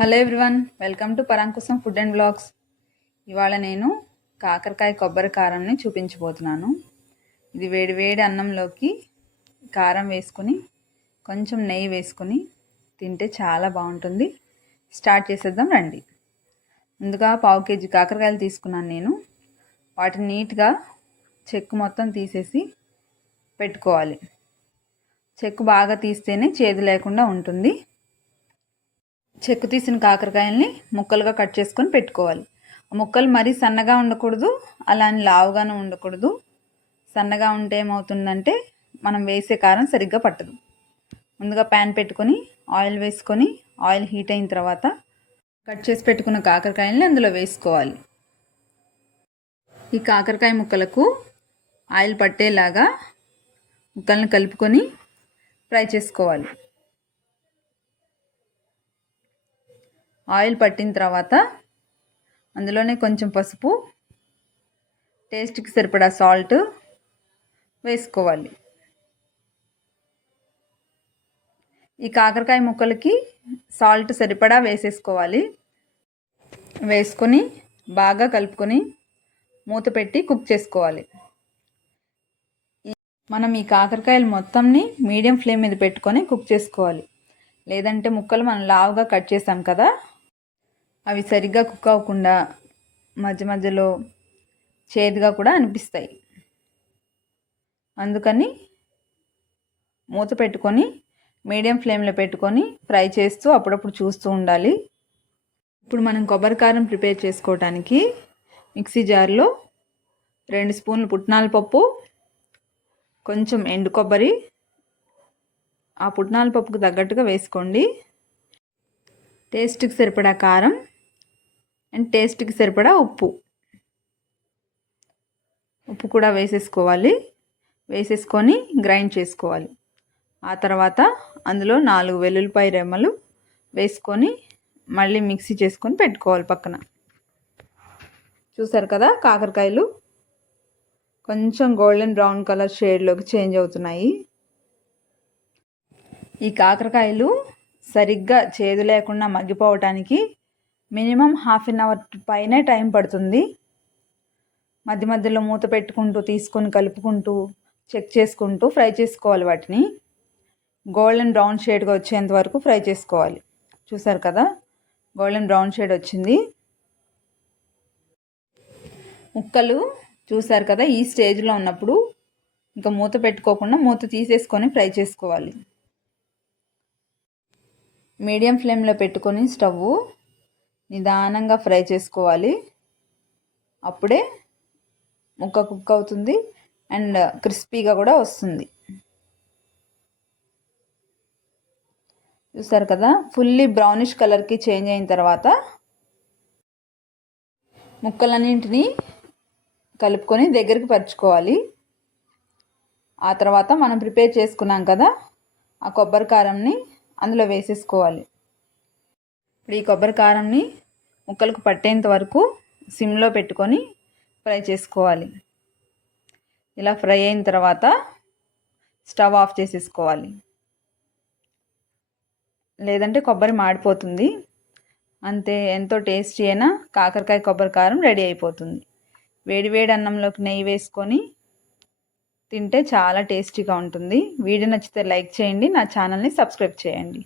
Hello everyone, welcome to Parankusam food and blogs. ఇవాళ నేను కాకరకాయ కొబ్బరి కారంని చూపించబోతున్నాను. ఇది వేడి వేడి అన్నంలోకి కారం వేసుకుని కొంచెం నెయ్యి వేసుకుని తింటే చాలా బాగుంటుంది. స్టార్ట్ చేసేద్దాం రండి. ముందుగా 1/2 kg కాకరకాయలు తీసుకున్నాను నేను. వాటిని నీట్గా చెక్కు మొత్తం తీసేసి పెట్టుకోవాలి. చెక్కు బాగా తీస్తేనే చేదు లేకుండా ఉంటుంది. చెక్కు తీసిన కాకరకాయల్ని ముక్కలుగా కట్ చేసుకొని పెట్టుకోవాలి. ముక్కలు మరీ సన్నగా ఉండకూడదు, అలానే లావుగాను ఉండకూడదు. సన్నగా ఉంటే ఏమవుతుందంటే మనం వేసే కారం సరిగ్గా పట్టదు. ముందుగా ప్యాన్ పెట్టుకొని ఆయిల్ వేసుకొని ఆయిల్ హీట్ అయిన తర్వాత కట్ చేసి పెట్టుకున్న కాకరకాయల్ని అందులో వేసుకోవాలి. ఈ కాకరకాయ ముక్కలకు ఆయిల్ పట్టేలాగా ముక్కల్ని కలుపుకొని ఫ్రై చేసుకోవాలి. ఆయిల్ పట్టిన తర్వాత అందులోనే కొంచెం పసుపు, టేస్ట్కి సరిపడా సాల్ట్ వేసుకోవాలి. ఈ కాకరకాయ ముక్కలకి సాల్ట్ సరిపడా వేసేసుకోవాలి. వేసుకొని బాగా కలుపుకొని మూత పెట్టి కుక్ చేసుకోవాలి. మనం ఈ కాకరకాయలు మొత్తంని మీడియం ఫ్లేమ్ మీద పెట్టుకొని కుక్ చేసుకోవాలి. లేదంటే ముక్కలు మనం లావుగా కట్ చేసాం కదా, అవి సరిగ్గా కుక్ అవ్వకుండా మధ్య మధ్యలో చేదుగా కూడా అనిపిస్తాయి. అందుకని మూత పెట్టుకొని మీడియం ఫ్లేమ్లో పెట్టుకొని ఫ్రై చేస్తూ అప్పుడప్పుడు చూస్తూ ఉండాలి. ఇప్పుడు మనం కొబ్బరి కారం ప్రిపేర్ చేసుకోవడానికి మిక్సీ జార్లో 2 స్పూన్లు పుట్నాల పప్పు, కొంచెం ఎండు కొబ్బరి, ఆ పుట్నాల పప్పుకు తగ్గట్టుగా వేసుకోండి. టేస్ట్కి సరిపడా కారం అండ్ టేస్ట్కి సరిపడా ఉప్పు కూడా వేసేసుకోవాలి. వేసేసుకొని గ్రైండ్ చేసుకోవాలి. ఆ తర్వాత అందులో 4 వెల్లుల్లిపాయ రెమ్మలు వేసుకొని మళ్ళీ మిక్సీ చేసుకొని పెట్టుకోవాలి పక్కన. చూసారు కదా, కాకరకాయలు కొంచెం గోల్డెన్ బ్రౌన్ కలర్ షేడ్లోకి చేంజ్ అవుతున్నాయి. ఈ కాకరకాయలు సరిగ్గా చేదు లేకుండా మగ్గిపోవటానికి మినిమం 1/2 అవర్ పైనే టైం పడుతుంది. మధ్య మధ్యలో మూత పెట్టుకుంటూ తీసుకొని కలుపుకుంటూ చెక్ చేసుకుంటూ ఫ్రై చేసుకోవాలి. వాటిని గోల్డెన్ బ్రౌన్ షేడ్గా వచ్చేంత వరకు ఫ్రై చేసుకోవాలి. చూసారు కదా, గోల్డెన్ బ్రౌన్ షేడ్ వచ్చింది. ముక్కలు చూసారు కదా, ఈ స్టేజ్లో ఉన్నప్పుడు ఇంకా మూత పెట్టుకోకుండా మూత తీసేసుకొని ఫ్రై చేసుకోవాలి. మీడియం ఫ్లేమ్లో పెట్టుకొని స్టవ్ నిదానంగా ఫ్రై చేసుకోవాలి. అప్పుడే ముక్క కుక్ అవుతుంది అండ్ క్రిస్పీగా కూడా వస్తుంది. చూసారు కదా, ఫుల్లీ బ్రౌనిష్ కలర్కి చేంజ్ అయిన తర్వాత ముక్కలన్నింటినీ కలుపుకొని దగ్గరికి పరుచుకోవాలి. ఆ తర్వాత మనం ప్రిపేర్ చేసుకున్నాం కదా ఆ కొబ్బరి కారంని అందులో వేసేసుకోవాలి. ఇప్పుడు ఈ కొబ్బరి కారంని ముక్కలకు పట్టేంత వరకు సిమ్లో పెట్టుకొని ఫ్రై చేసుకోవాలి. ఇలా ఫ్రై అయిన తర్వాత స్టవ్ ఆఫ్ చేసేసుకోవాలి. లేదంటే కొబ్బరి మాడిపోతుంది. అంతే, ఎంతో టేస్టీ అయిన కాకరకాయ కొబ్బరి కారం రెడీ అయిపోతుంది. వేడి వేడి అన్నంలోకి నెయ్యి వేసుకొని తింటే చాలా టేస్టీగా ఉంటుంది. వీడియో నచ్చితే లైక్ చేయండి, నా ఛానల్ని సబ్స్క్రైబ్ చేయండి.